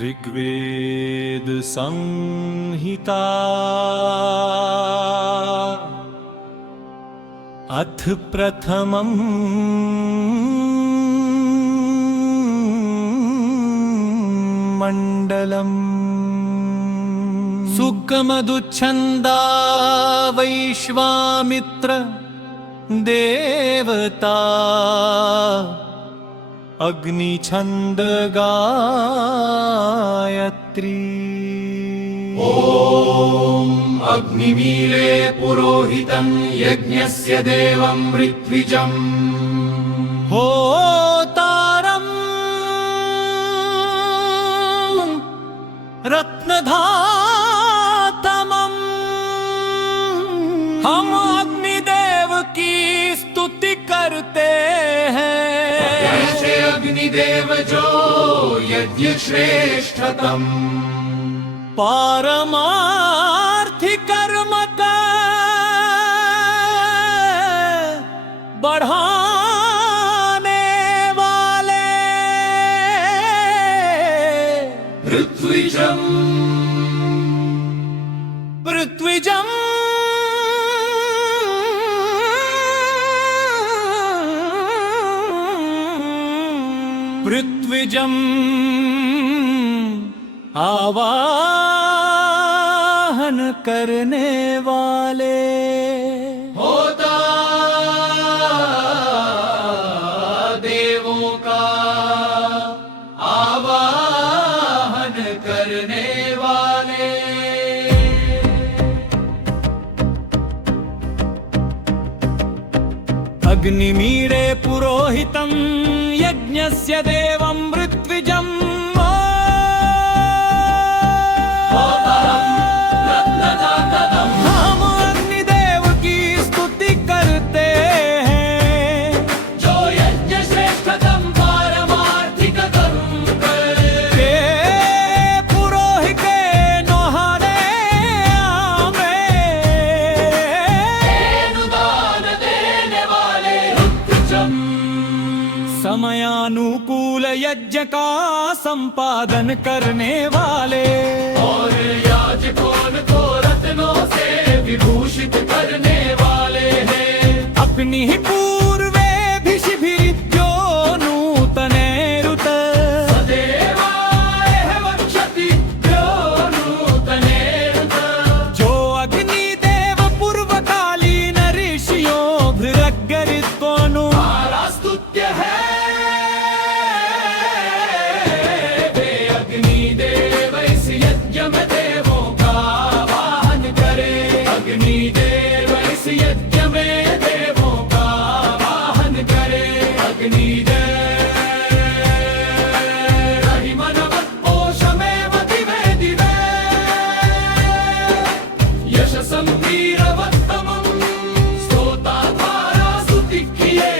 ऋग्वेद संहिता अथ प्रथमं मंडलम्। सुकमदुच्छन्दा वैश्वामित्र देवता अग्निछन्द गायत्री। ॐ अग्निमीळे पुरोहितं यज्ञस्य देवं ऋत्विजम्। होतारं रत्नधातमम्। हम अग्निदेव की स्तुति करते हैं। जैसे अग्निदेव जो यज्ञ श्रेष्ठतम। पारमार्थी कर्म का बढ़ाने वाले ऋत्विजम्। ऋत्विजम् ऋत्विजम् आवाहन करने वाले। होता देवों का आवाहन करने वाले। अग्निमीळे पुरोहितं यज्ञस्य देवं ऋत्विजम्। हम अग्निदेव की स्तुति करते हैं। जो यज्ञ श्रेष्ठतम पारमार्थिक कर्म करे। पुरोहित नोहाने अनुदान देने वाले ऋत्विजम्। समयानुकूल यज्ञ का संपादन करने वाले। और याजकों को रत्नों से विभूषित करने वाले हैं। अपनी ही पूर्वे भिषिभिर्यो नूतनेरुत। सदेवाय वक्षति यो नूतनेरुत। जो अग्निदेव पूर्वकालीन ऋषियों भृगरित्वनु हमारा स्तुत्य है। वे अग्निदेव इस यज्ञ में देवों का आवाहन करे। अग्निदेव इस यज्ञ में देवों का आवाहन करे। अग्निदेव रहिमनवत्पोषमेव दिवे दिवे यशसं वीरवत्तमं। स्तोता द्वारा स्तुति किए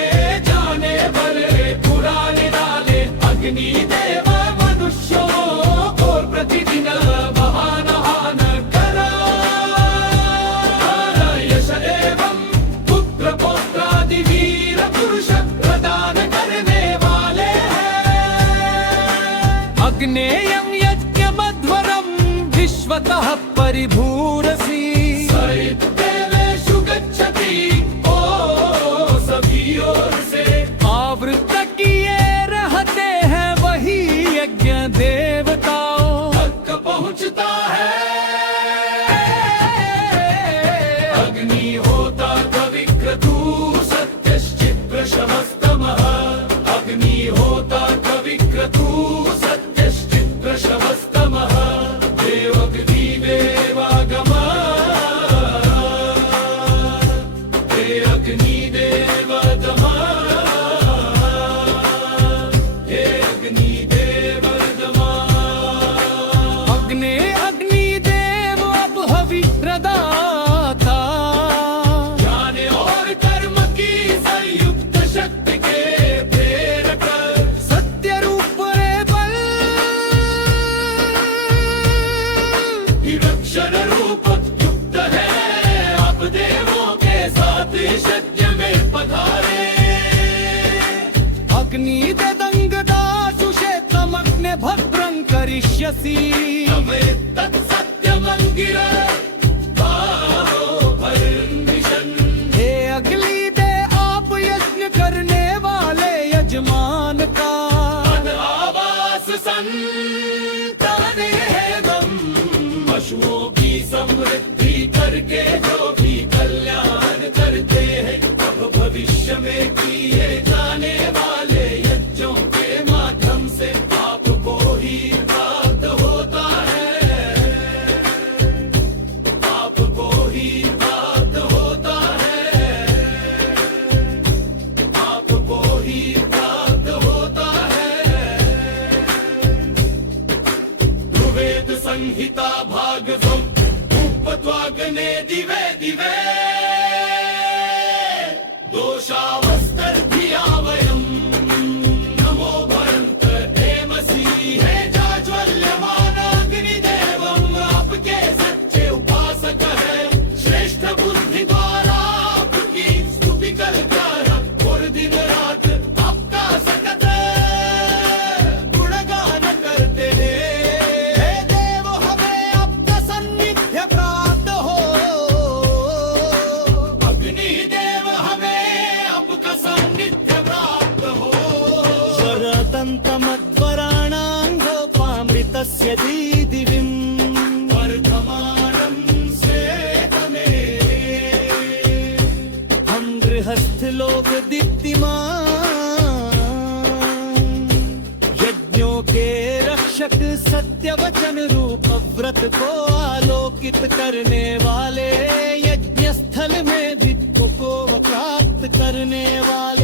जाने वाले पुराने डाले। अग्निदेव मनुष्यों को प्रतिदिन महानहान करा। यश एवं पुत्र पौत्रादि वीर पुरुष प्रदान करने वाले हैं। अग्नेयं यज्ञमध्वरं विश्वतः परिभूरसि। सरित्देवेषु गच्छति ओ सभी ओर से। आवृत किए रहते हैं वही यज्ञ देवताओं तक पहुँचता है। अग्नि होता कविक्रतु सत्यश्चित्रशवस्तमः। अग्नि होता कविक्रतु सत्यश्चित्रशवस्तमः। देवग्निदेवागमः। हे अग्निदेवदमः। हे अग्निदेवदमः। अग्निदेव अब हवि प्रदाता। ज्ञान और कर्म की संयुक्त शक्ति के प्रेरक। करिष्यसि नमे तत्सत्यमंगिर बाहो भरन्दिशन् हे अगली दे आप यज्ञ करने वाले यजमान का अन आवास संतानेगम पशुओं की समृद्धि करके जो भी कल्याण करते हैं अब भविष्य में किए जाने वाले यज्ञों के माध्यम से आपको ही प्राप्त होता है आपको ही प्राप्त होता है आपको ही प्राप्त होता है ऋग्वेद संहिता भाग उपत्वाग्ने दिवे दिवे दोषावस्तर्भिया वयम् नमो भरन्त हेमसि हे जाज्वल्यमान अग्निदेवम् आपके सच्चे उपासक है श्रेष्ठ बुद्धि द्वारा आपकी स्तुति करता है और दिन रात आपका सतत गुणगान करते हैं हे देव हमें आपका सान्निध्य प्राप्त हो अग्निदेव हमें आपका सान्निध्य प्राप्त हो स्वरतन्तमध्वराणाङ्गोपामृतस्य दीदिविम् वर्धमानं सेतमे हम गृहस्थ लोग दीप्तिमान यज्ञों के रक्षक सत्य वचन रूप व्रत को आलोकित करने वाले यज्ञ स्थल में भी को प्राप्त करने वाले